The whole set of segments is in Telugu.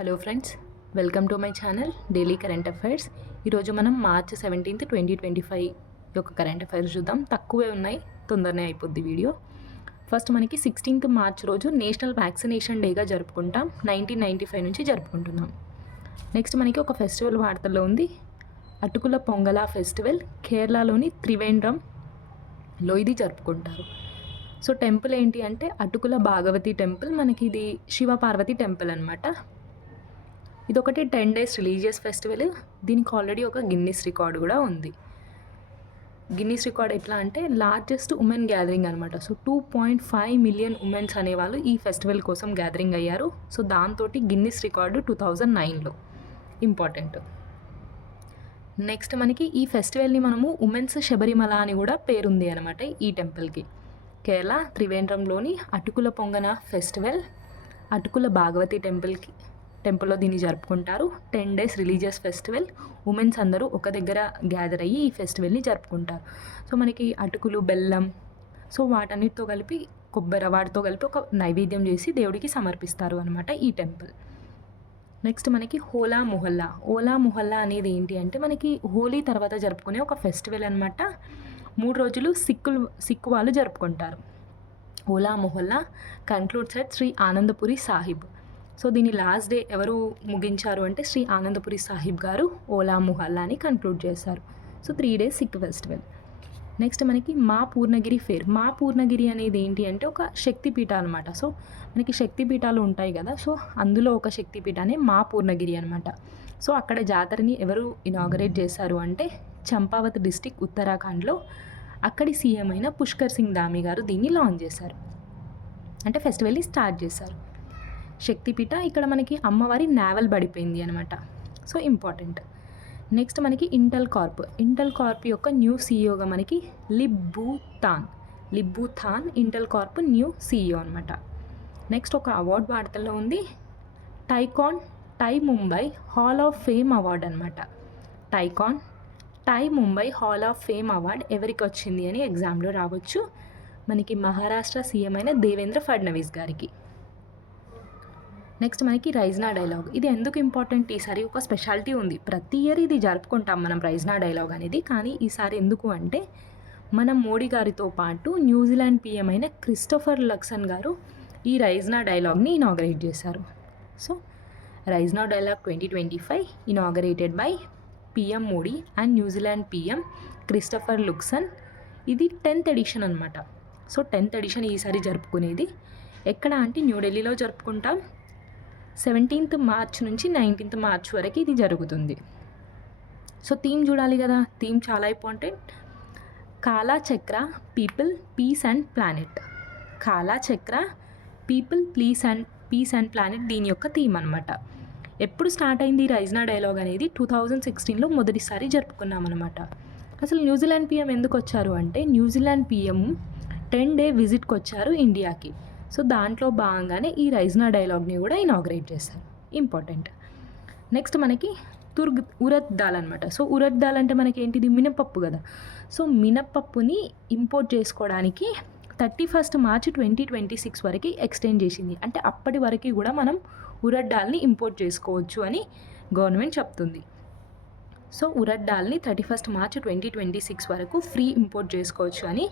Hello friends, welcome to my channel daily current affairs. ఈరోజు మనం మార్చ్ 17, 2025 యొక్క కరెంట్ అఫైర్స్ చూద్దాం. తక్కువే ఉన్నాయి, తొందరనే అయిపోద్ది వీడియో. ఫస్ట్ మనకి 16th మార్చ్ రోజు నేషనల్ వ్యాక్సినేషన్ డేగా జరుపుకుంటాం. 1995 నుంచి జరుపుకుంటున్నాం. నెక్స్ట్ మనకి ఒక ఫెస్టివల్ వార్తల్లో ఉంది. అటుకుల పొంగల ఫెస్టివల్ కేరళలోని త్రివేంద్రంలో ఇది జరుపుకుంటారు. సో టెంపుల్ ఏంటి అంటే అటుకుల భాగవతి టెంపుల్. మనకి ఇది శివపార్వతి టెంపుల్ అనమాట. ఇదొకటి 10 days రిలీజియస్ ఫెస్టివల్. దీనికి ఆల్రెడీ ఒక గిన్నిస్ రికార్డు కూడా ఉంది. గిన్నిస్ రికార్డ్ ఎట్లా అంటే లార్జెస్ట్ ఉమెన్ గ్యాదరింగ్ అనమాట. సో 2.5 million ఉమెన్స్ అనేవాళ్ళు ఈ ఫెస్టివల్ కోసం గ్యాదరింగ్ అయ్యారు. సో దాంతో గిన్నిస్ రికార్డు 2009లో ఇంపార్టెంట్. నెక్స్ట్ మనకి ఈ ఫెస్టివల్ని మనము ఉమెన్స్ శబరిమల అని కూడా పేరుంది అనమాట ఈ టెంపుల్కి. కేరళ త్రివేంద్రంలోని అటుకుల పొంగన ఫెస్టివల్ అటుకుల భాగవతి టెంపుల్లో దీన్ని జరుపుకుంటారు. 10 days రిలీజియస్ ఫెస్టివల్. ఉమెన్స్ అందరూ ఒక దగ్గర గ్యాదర్ అయ్యి ఈ ఫెస్టివల్ని జరుపుకుంటారు. సో మనకి అటుకులు, బెల్లం, సో వాటన్నిటితో కలిపి కొబ్బరి వాటితో కలిపి ఒక నైవేద్యం చేసి దేవుడికి సమర్పిస్తారు అనమాట ఈ టెంపుల్. నెక్స్ట్ మనకి హోలా మొహల్లా అనేది ఏంటి అంటే మనకి హోలీ తర్వాత జరుపుకునే ఒక ఫెస్టివల్ అనమాట. 3 రోజులు సిక్కు వాళ్ళు జరుపుకుంటారు. Hola Mohalla concludes at Shri Anandpuri Sahib. So దీని లాస్ట్ డే ఎవరు ముగించారు అంటే శ్రీ ఆనందపురి సాహిబ్ గారు హోలా మొహల్లాని కన్క్లూడ్ చేశారు. So 3 days Sikh festival. Next మనకి మా పూర్ణగిరి ఫేర్. మా పూర్ణగిరి అనేది ఏంటి అంటే ఒక శక్తిపీఠ అనమాట. సో మనకి శక్తిపీఠాలు ఉంటాయి కదా, సో అందులో ఒక శక్తిపీఠానే మా పూర్ణగిరి అనమాట. సో అక్కడ జాతరని ఎవరు ఇనాగరేట్ చేశారు అంటే చంపావత్ డిస్టిక్ ఉత్తరాఖండ్లో అక్కడి సీఎం అయిన పుష్కర్ సింగ్ ధామీ గారు దీన్ని లాంచ్ చేశారు, అంటే ఫెస్టివల్ని స్టార్ట్ చేశారు. శక్తిపీఠ ఇక్కడ మనకి అమ్మవారి నావెల్ పడిపోయింది అనమాట. So important. నెక్స్ట్ మనకి ఇంటెల్ కార్ప్ యొక్క న్యూ సీఈఓగా మనకి Lip Bu Tan Intel Corp new CEO అనమాట. నెక్స్ట్ ఒక అవార్డు వార్తల్లో ఉంది. TiE Mumbai hall of fame award అనమాట. TiE Mumbai hall of fame award ఎవరికి వచ్చింది అని ఎగ్జామ్లో రావచ్చు. మనకి మహారాష్ట్ర సీఎం అయిన దేవేంద్ర ఫడ్నవీస్ గారికి. నెక్స్ట్ మనకి రైజ్నా డైలాగ్. ఇది ఎందుకు ఇంపార్టెంట్, ఈసారి ఒక స్పెషాలిటీ ఉంది. ప్రతి ఇయర్ ఇది జరుపుకుంటాం మనం రైజ్నా డైలాగ్ అనేది, కానీ ఈసారి ఎందుకు అంటే మనం మోడీ గారితో పాటు న్యూజిలాండ్ పీఎం అయిన క్రిస్టోఫర్ లక్సన్ గారు ఈ రైజ్నా డైలాగ్ని ఇనాగరేట్ చేశారు. So Raisina dialogue 2025 inaugurated by PM Modi and New Zealand PM Christopher Luxon. ఇది 10th ఎడిషన్ అనమాట. సో 10th ఎడిషన్ ఈసారి జరుపుకునేది ఎక్కడ అంటే న్యూఢిల్లీలో జరుపుకుంటాం. 17th మార్చ్ నుంచి 19th మార్చ్ వరకు ఇది జరుగుతుంది. సో థీమ్ చూడాలి కదా, థీమ్ చాలా important. Kalachakra people, peace and planet. Kalachakra people, peace and planet దీని యొక్క థీమ్ అనమాట. ఎప్పుడు స్టార్ట్ అయింది రైజ్నా డైలాగ్ అనేది 2016లో మొదటిసారి జరుపుకున్నాం అనమాట. అసలు న్యూజిలాండ్ పీఎం ఎందుకు వచ్చారు అంటే న్యూజిలాండ్ పీఎం 10 day విజిట్కి వచ్చారు ఇండియాకి. సో దాంట్లో భాగంగానే ఈ రైజ్నా డైలాగ్ని కూడా ఇనాగరేట్ చేశారు. ఇంపార్టెంట్. నెక్స్ట్ మనకి ఉరద్ దాల్ అనమాట. సో ఉరద్ దాల్ అంటే మనకి ఏంటిది, మినపప్పు కదా. సో మినపప్పుని ఇంపోర్ట్ చేసుకోవడానికి 31st మార్చ్ 2026 వరకు ఎక్స్టెండ్ చేసింది. అంటే అప్పటి వరకు కూడా మనం ఉరద్ దాల్ని ఇంపోర్ట్ చేసుకోవచ్చు అని గవర్నమెంట్ చెప్తుంది. సో ఉరద్ దాల్ని 31st మార్చ్ 2026 వరకు ఫ్రీ ఇంపోర్ట్ చేసుకోవచ్చు అని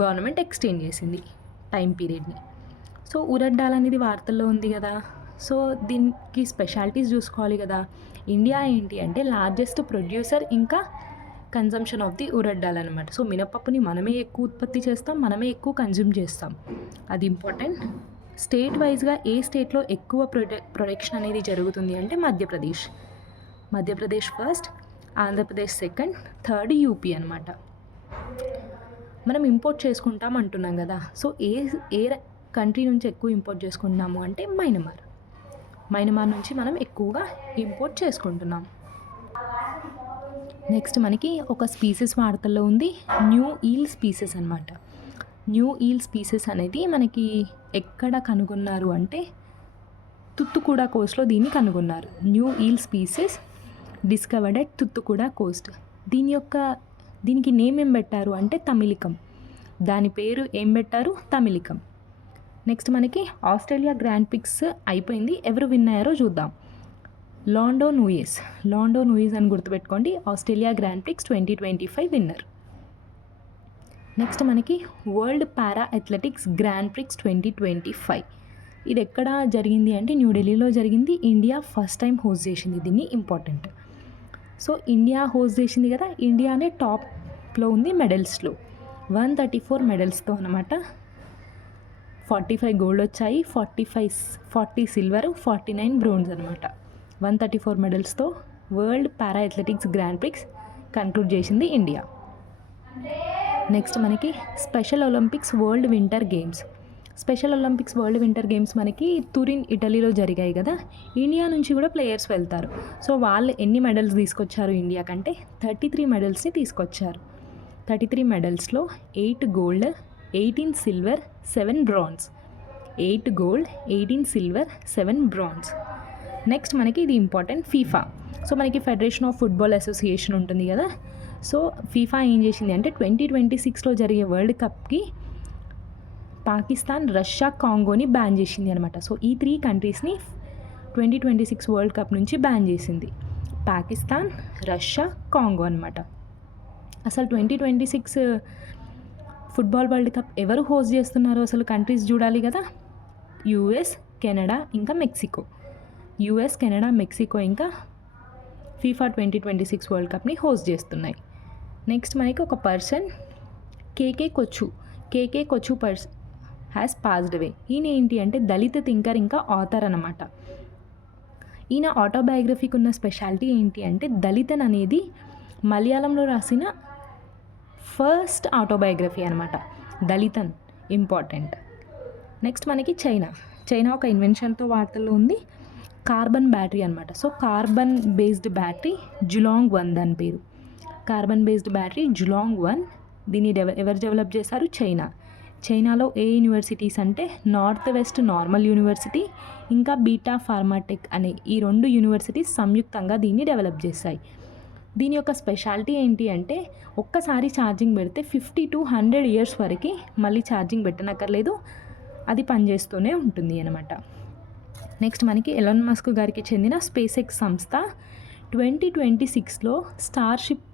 గవర్నమెంట్ ఎక్స్టెండ్ చేసింది టైం పీరియడ్ని. సో ఉరద్ దాల్ అనేది వార్తల్లో ఉంది కదా. సో దీనికి స్పెషాలిటీస్ చూసుకోవాలి కదా. ఇండియా ఏంటి అంటే లార్జెస్ట్ ప్రొడ్యూసర్ ఇంకా consumption of the urad dal అనమాట. సో మినపప్పుని మనమే ఎక్కువ ఉత్పత్తి చేస్తాం, మనమే ఎక్కువ కన్జ్యూమ్ చేస్తాం, అది ఇంపార్టెంట్. స్టేట్ వైజ్గా ఏ స్టేట్లో ఎక్కువ ప్రొడక్షన్ అనేది జరుగుతుంది అంటే Madhya Pradesh first, Andhra Pradesh second, third UP అనమాట. మనం ఇంపోర్ట్ చేసుకుంటాం అంటున్నాం కదా. సో ఏ కంట్రీ నుంచి ఎక్కువ ఇంపోర్ట్ చేసుకుంటున్నాము అంటే మైనమార్ నుంచి మనం ఎక్కువగా ఇంపోర్ట్ చేసుకుంటున్నాం. నెక్స్ట్ మనకి ఒక స్పీసెస్ వార్తల్లో ఉంది. న్యూ ఈల్ స్పీసెస్ అనమాట. న్యూ ఈల్ స్పీసెస్ అనేది మనకి ఎక్కడ కనుగొన్నారు అంటే తుత్తుకూడ కోస్ట్లో దీన్ని కనుగొన్నారు. New eel species discovered at Thoothukudi coast. దీనికి నేమ్ ఏం పెట్టారు అంటే తమిళికం. దాని పేరు ఏం పెట్టారు, తమిళికం. నెక్స్ట్ మనకి ఆస్ట్రేలియా గ్రాండ్ ప్రిక్స్ అయిపోయింది. ఎవరు విన్ అయ్యారో చూద్దాం. లాండో నూయిస్ అని గుర్తుపెట్టుకోండి. Australia grand prix 2025 winner. Next మనకి world para athletics grand prix 2025. ఇది ఎక్కడ జరిగింది అంటే న్యూఢిల్లీలో జరిగింది. ఇండియా ఫస్ట్ టైం హోస్ట్ చేసింది దీన్ని, ఇంపార్టెంట్. సో ఇండియా హోస్ట్ చేసింది కదా, ఇండియానే టాప్లో ఉంది మెడల్స్లో. 134 మెడల్స్తో అనమాట. 45 గోల్డ్ వచ్చాయి, 40 సిల్వర్, 49 బ్రోంజ్ అనమాట. 134 మెడల్స్తో world para athletics grand prix conclude చేసింది ఇండియా. నెక్స్ట్ మనకి special olympics world winter games మనకి తురిన్ ఇటలీలో జరిగాయి కదా. ఇండియా నుంచి కూడా ప్లేయర్స్ వెళ్తారు. సో వాళ్ళు ఎన్ని మెడల్స్ తీసుకొచ్చారు ఇండియా కంటే 33 మెడల్స్ని తీసుకొచ్చారు. 33 మెడల్స్లో 8 gold, 18 silver, 7 bronze. 8 gold, 18 silver, 7 bronze. Next మనకి ఇది ఇంపార్టెంట్, ఫీఫా. సో మనకి ఫెడరేషన్ ఆఫ్ ఫుట్బాల్ అసోసియేషన్ ఉంటుంది కదా. సో ఫీఫా ఏం చేసింది అంటే 2026లో జరిగే వరల్డ్ కప్కి పాకిస్తాన్, రష్యా, కాంగోని బ్యాన్ చేసింది అనమాట. సో ఈ 3 కంట్రీస్ని 2026 వరల్డ్ కప్ నుంచి బ్యాన్ చేసింది. పాకిస్తాన్, రష్యా, కాంగో అనమాట. అసలు 2026 ఫుట్బాల్ వరల్డ్ కప్ ఎవరు హోస్ట్ చేస్తున్నారో అసలు కంట్రీస్ చూడాలి కదా. యూఎస్, కెనడా, ఇంకా మెక్సికో. ఇంకా ఫీఫా 2026 వరల్డ్ కప్ని హోస్ట్ చేస్తున్నాయి. నెక్స్ట్ మనకి ఒక person KK Kochu has passed away. ఈయన ఏంటి అంటే దళిత థింకర్ ఇంకా ఆథర్ అనమాట. ఈయన ఆటోబయోగ్రఫీకి ఉన్న స్పెషాలిటీ ఏంటి అంటే దళితన్ అనేది మలయాళంలో రాసిన ఫస్ట్ ఆటోబయోగ్రఫీ అనమాట. దళితన్ ఇంపార్టెంట్. నెక్స్ట్ మనకి చైనా ఒక ఇన్వెన్షన్తో వార్తల్లో ఉంది, కార్బన్ బ్యాటరీ అనమాట. So carbon based battery Zhulong 1 దాని పేరు. Carbon based battery Zhulong 1. దీన్ని ఎవరు డెవలప్ చేశారు? చైనాలో ఏ యూనివర్సిటీస్ అంటే నార్త్ వెస్ట్ నార్మల్ యూనివర్సిటీ, ఇంకా బీటా ఫార్మాటెక్ అనే ఈ 2 యూనివర్సిటీస్ సంయుక్తంగా దీన్ని డెవలప్ చేశాయి. దీని యొక్క స్పెషాలిటీ ఏంటి అంటే ఒక్కసారి ఛార్జింగ్ పెడితే 50 to 100 years వరకు మళ్ళీ ఛార్జింగ్ పెట్టనక్కర్లేదు, అది పనిచేస్తూనే ఉంటుంది అనమాట. నెక్స్ట్ మనకి ఎలాన్ మస్క్ గారికి చెందిన స్పేస్ ఎక్స్ సంస్థ 2026లో స్టార్షిప్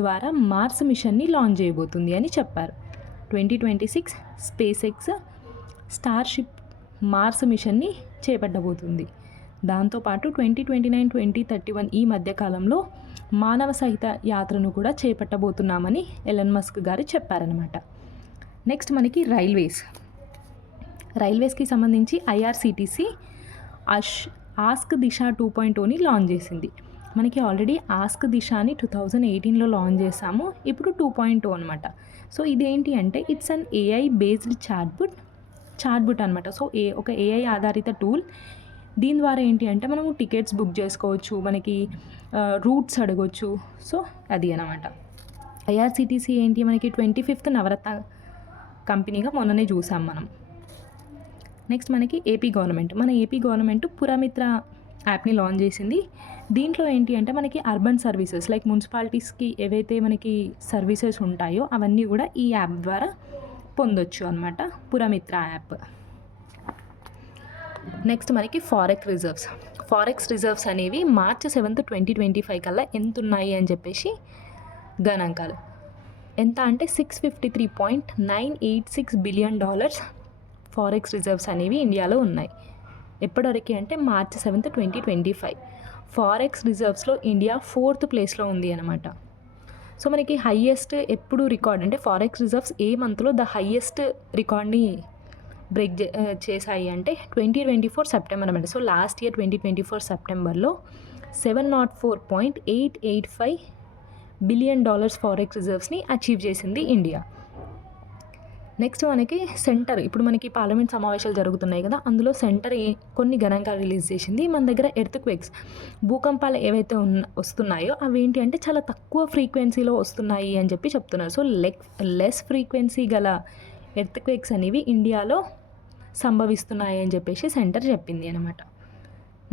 ద్వారా మార్స్ మిషన్ని లాంచ్ చేయబోతుంది అని చెప్పారు. 2026 స్పేస్ ఎక్స్ స్టార్షిప్ మార్స్ మిషన్ని చేపట్టబోతుంది. దాంతోపాటు 2029, 2031 ఈ మధ్యకాలంలో మానవ సహిత యాత్రను కూడా చేపట్టబోతున్నామని ఎలన్ మస్క్ గారు చెప్పారనమాట. నెక్స్ట్ మనకి రైల్వేస్కి సంబంధించి ఐఆర్సిటీసీ ఆస్క్ దిశ 2.0ని లాంచ్ చేసింది. మనకి ఆల్రెడీ ఆస్క్ దిశాని 2018లో లాంచ్ చేసాము, ఇప్పుడు 2.0 అనమాట. సో ఇదేంటి అంటే ఇట్స్ అన్ ఏఐ బేస్డ్ చాట్బుట్ అనమాట. సో ఒక ఏఐ ఆధారిత టూల్. దీని ద్వారా ఏంటి అంటే మనము టికెట్స్ బుక్ చేసుకోవచ్చు, మనకి రూట్స్ అడగవచ్చు. సో అది అనమాట. ఐఆర్సిటీసీ ఏంటి మనకి 25th నవరత్న కంపెనీగా మొన్ననే చూసాం మనం. నెక్స్ట్ మనకి ఏపీ గవర్నమెంట్ పురమిత్ర యాప్ని లాంచ్ చేసింది. దీంట్లో ఏంటి అంటే మనకి అర్బన్ సర్వీసెస్ లైక్ మున్సిపాలిటీస్కి ఏవైతే మనకి సర్వీసెస్ ఉంటాయో అవన్నీ కూడా ఈ యాప్ ద్వారా పొందొచ్చు అనమాట, పురమిత్ర యాప్. నెక్స్ట్ మనకి ఫారెక్స్ రిజర్వ్స్ అనేవి March 7th, 2025 కల్లా ఎంత ఉన్నాయి అని చెప్పేసి గణాంకాలు. ఎంత అంటే $653.986 బిలియన్ ఫారెక్స్ రిజర్వ్స్ అనేవి ఇండియాలో ఉన్నాయి. ఎప్పటివరకు అంటే March 7th, 2025. Forex రిజర్వ్స్లో India 4th ప్లేస్లో ఉంది అనమాట. సో మనకి హైయెస్ట్ ఎప్పుడు రికార్డ్ అంటే ఫారెక్స్ రిజర్వ్స్ ఏ మంత్లో ద హైయెస్ట్ రికార్డ్ని బ్రేక్ చేశాయి అంటే 2024 సెప్టెంబర్ అనమాట. సో లాస్ట్ ఇయర్ 2024 సెప్టెంబర్లో $704.885 బిలియన్ ఫారెక్స్ రిజర్వ్స్ని అచీవ్ చేసింది ఇండియా. నెక్స్ట్ మనకి సెంటర్, ఇప్పుడు మనకి పార్లమెంట్ సమావేశాలు జరుగుతున్నాయి కదా, అందులో సెంటర్ కొన్ని గణాంకాలు రిలీజ్ చేసింది. మన దగ్గర ఎర్త్క్వేక్స్ భూకంపాలు ఏవైతే వస్తున్నాయో అవి ఏంటి అంటే చాలా తక్కువ ఫ్రీక్వెన్సీలో వస్తున్నాయి అని చెప్పి చెప్తున్నారు. సో లెస్ ఫ్రీక్వెన్సీ గల ఎర్త్క్వేక్స్ అనేవి ఇండియాలో సంభవిస్తున్నాయి అని చెప్పేసి సెంటర్ చెప్పింది అనమాట.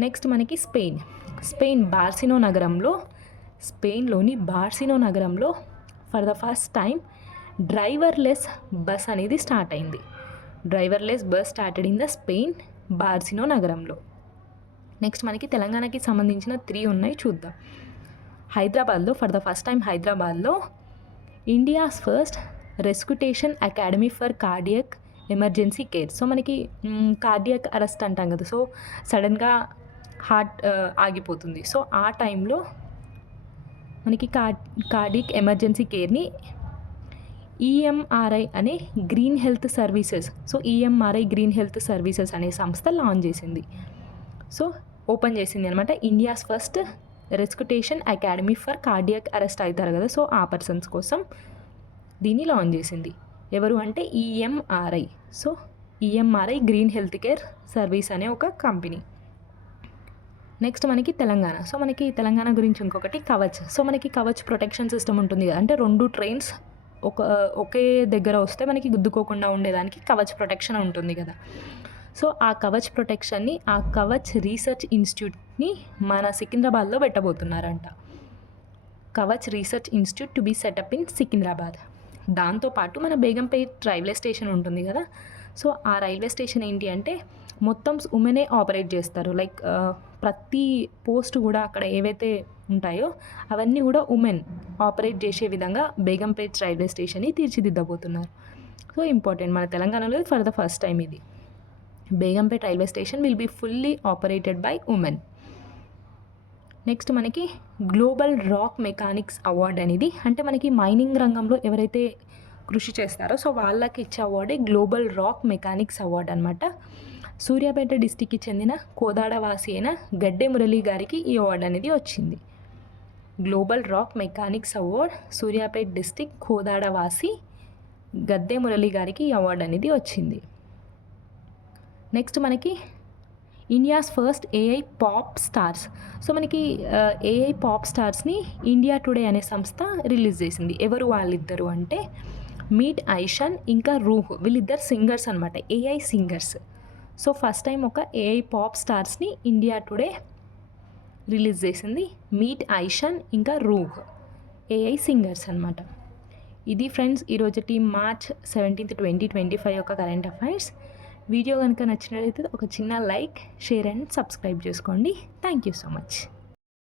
నెక్స్ట్ మనకి స్పెయిన్లోని బార్సినో నగరంలో for the first time driverless bus అనేది స్టార్ట్ అయింది. Driverless bus started in the Spain Barcino నగరంలో. నెక్స్ట్ మనకి తెలంగాణకి సంబంధించిన 3 ఉన్నాయి, చూద్దాం. హైదరాబాద్లో ఫర్ ద ఫస్ట్ టైం హైదరాబాద్లో India's first resuscitation academy for cardiac emergency care. So మనకి కార్డియక్ అరెస్ట్ అంటాం కదా, సో సడన్గా హార్ట్ ఆగిపోతుంది. సో ఆ టైంలో మనకి కార్డియక్ ఎమర్జెన్సీ కేర్ని ఈఎంఆర్ఐ అనే green health services, so EMRI green health services అనే సంస్థ లాంచ్ చేసింది. సో ఓపెన్ చేసింది అనమాట. India's first resuscitation academy for cardiac arrest అవుతారు కదా, సో ఆ పర్సన్స్ కోసం దీన్ని లాంచ్ చేసింది. ఎవరు అంటే EMRI. So EMRI green health care service అనే ఒక కంపెనీ. నెక్స్ట్ మనకి తెలంగాణ. సో మనకి తెలంగాణ గురించి ఇంకొకటి కవచ్. సో మనకి కవచ్ ప్రొటెక్షన్ సిస్టమ్ ఉంటుంది కదా, అంటే 2 ట్రైన్స్ ఒకే దగ్గర వస్తే మనకి గుద్దుకోకుండా ఉండేదానికి కవచ్ ప్రొటెక్షన్ ఉంటుంది కదా. సో ఆ కవచ్ ప్రొటెక్షన్ని, ఆ కవచ్ రీసెర్చ్ ఇన్స్టిట్యూట్ని మన సికింద్రాబాద్లో పెట్టబోతున్నారంట. Kavach research institute to be setup in Secunderabad. దాంతోపాటు మన బేగంపేట్ రైల్వే స్టేషన్ ఉంటుంది కదా, సో ఆ రైల్వే స్టేషన్ ఏంటి అంటే మొత్తం ఉమెనే ఆపరేట్ చేస్తారు. లైక్ ప్రతి పోస్ట్ కూడా అక్కడ ఏవైతే ఉంటాయో అవన్నీ కూడా ఉమెన్ ఆపరేట్ చేసే విధంగా బేగంపేట్ రైల్వే స్టేషన్ని తీర్చిదిద్దబోతున్నారు. సో ఇంపార్టెంట్, మన తెలంగాణలో ఫర్ ద ఫస్ట్ టైం ఇది. Begumpet railway station will be fully operated by women. Next మనకి గ్లోబల్ రాక్ మెకానిక్స్ అవార్డ్ అనేది, అంటే మనకి మైనింగ్ రంగంలో ఎవరైతే కృషి చేస్తారో సో వాళ్ళకి ఇచ్చే అవార్డే గ్లోబల్ రాక్ మెకానిక్స్ అవార్డ్ అనమాట. సూర్యాపేట డిస్టిక్కి చెందిన కోదాడవాసి అయిన గడ్డే మురళి గారికి ఈ అవార్డు అనేది వచ్చింది. Global rock mechanics award Suryapet district కోదాడవాసి గడ్డే మురళి గారికి ఈ అవార్డు అనేది వచ్చింది. నెక్స్ట్ మనకి India's first AI pop stars. So మనకి ఏఐ పాప్ స్టార్స్ని ఇండియా టుడే అనే సంస్థ రిలీజ్ చేసింది. ఎవరు వాళ్ళిద్దరు అంటే మీట్ ఐషన్ ఇంకా రూహ్, వీళ్ళిద్దరు సింగర్స్ అనమాట, AI singers. So first time ఒక ఏఐ పాప్ స్టార్స్ని ఇండియా టుడే రిలీజ్ చేసింది. మీట్ ఐషన్ ఇంకా రూహ్, ఏఐ సింగర్స్ అనమాట. ఇది ఫ్రెండ్స్ ఈరోజుటి మార్చ్ 17, 2025 యొక్క కరెంట్ అఫైర్స్. వీడియో కనుక నచ్చినట్లయితే ఒక చిన్న లైక్, షేర్ అండ్ సబ్స్క్రైబ్ చేసుకోండి. Thank you so much.